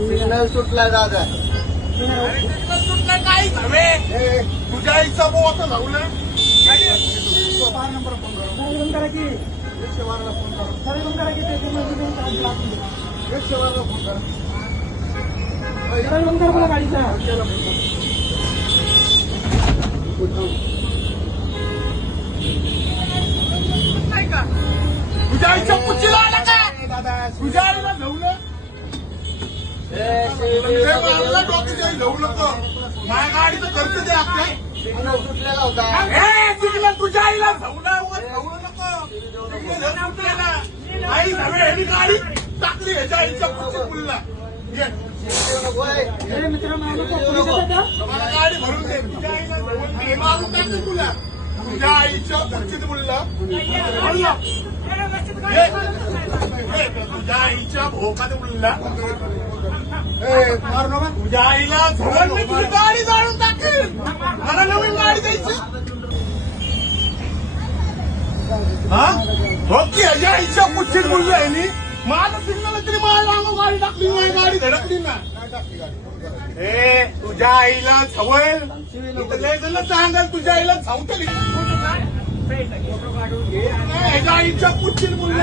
Signal सुटला दादा. सुटलं काय हवे तुझ्या आईचा बोत लावलं. 12 नंबर फोन करा की 112 ला फोन करा. 112 ला फोन करा. गाडीचा नाही का तुझ्या आईच्या पुच्चीला आला का दादा. तुझ्या आईला झवलं मारला डोक्याच्या झवू नको. माझ्या गाडीचं खर्च दे आपल्या. सिग्नल सुटलेला होता. हे सिग्नल तुझ्या आईला झवलं नको. सिग्नल सुटलेला आई झवे ह्यानी गाडी टाकली ह्याच्या आईच्या पुच्चीत मुलीला. मला गाडी भरून दे. तुझ्या आईला झवून मारून टाकली तुला. तुझ्या आईच्या पुच्चीत मुलीला तुझ्या आईच्या भोकात मुलीला तुझ्या आईला झवून मी तुझी गाडी जाळून टाकेल. मला नवीन गाडी द्यायची. हा हो की ह्याच्या आईच्या पुच्चीत मुलगा आहे. माझं सिग्नल तरी मला रांगो गाडी टाकली. माझी गाडी धडकली ना. ए तुझ्या आईला झवल सांगाल तुझ्या आईला झावतली. ह्याच्या आईच्या पुच्चीत मुलगा